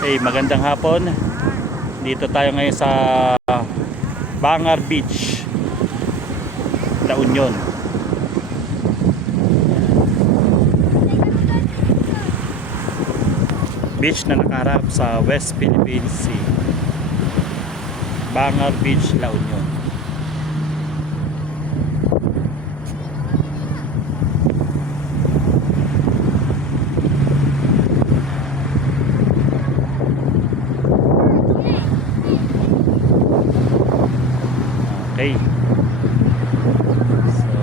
Hey, magandang hapon. Dito tayo ngayon sa Bangar Beach, La Union. Beach na nakaharap sa West Philippine Sea. Bangar Beach, La Union. Okay. So,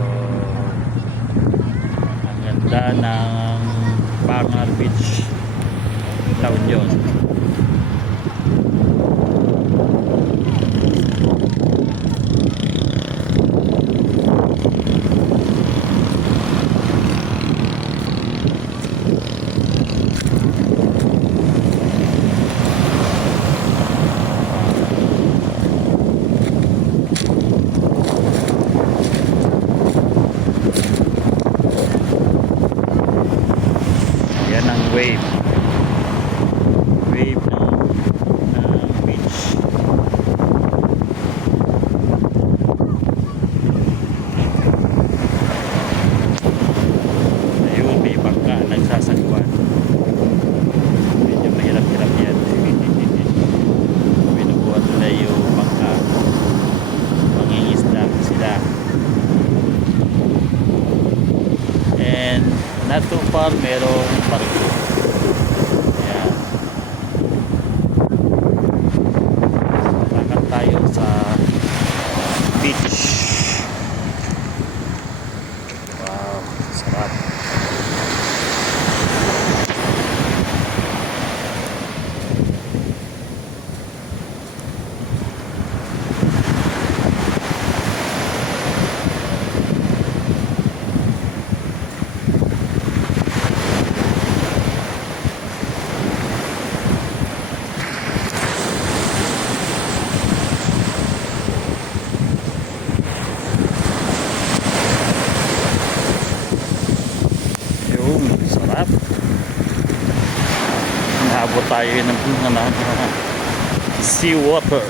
ang ganda ng Bangar Beach, La Union. Yan ang wave ng beach. Ayun, may bangka nagsasagwan. Medyo mahirap-hirap yan. Binubuhat nila yung bangka, mangingisda sila. And not too far merong barko. Ayan, lakad tayo sa beach. Wow, sarap. Yung sarap. Naabot tayo ng sea water.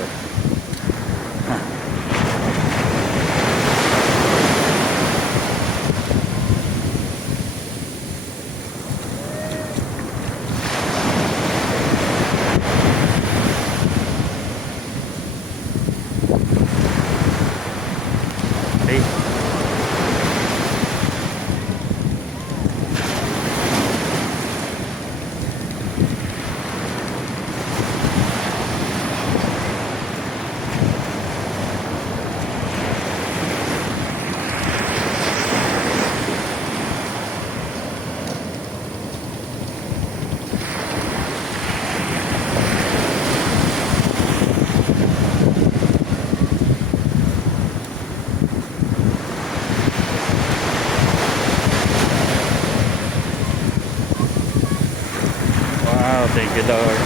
Okay. Wow, thank you, Lord.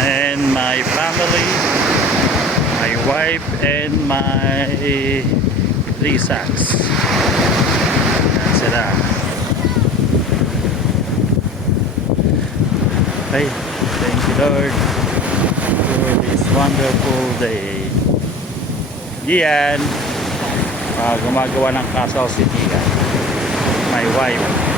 And my family, my wife and my 3 sons. Yan sila. Okay, thank you, Lord, for this wonderful day. Yan, gumagawa ng castle city, my wife.